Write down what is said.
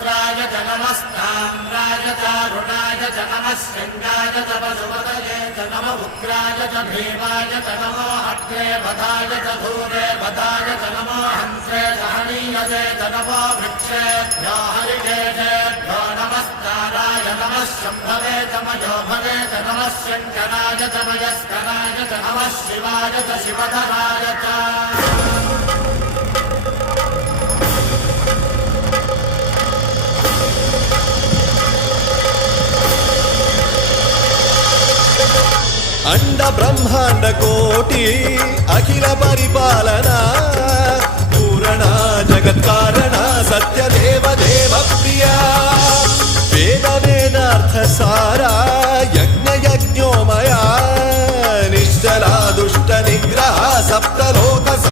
पुत्राय च नमस्ताम्राय चारुणाय च नमः शङ्गाय च पशुपतये च नम उग्राय च भीमाय च नमो अग्रे वधाय च धूरे वधाय च नमो हंसे सहनीयसे च नमो वृक्षेभ्यो हरिकेशेभ्यो नमस्काराय नमः शम्भवे च मयोभवे च नमः शङ्कराय च मयस्कराय च नमः शिवाय च शिवधराय च अंड ब्रह्मांड कोटि अखिल परिपालना पूरणा जगत्कारणा सत्यदेव देव प्रिया वेद वेदार्थ सारा यज्ञ यज्ञोमया निश्चला दुष्ट निग्रह सप्तलोक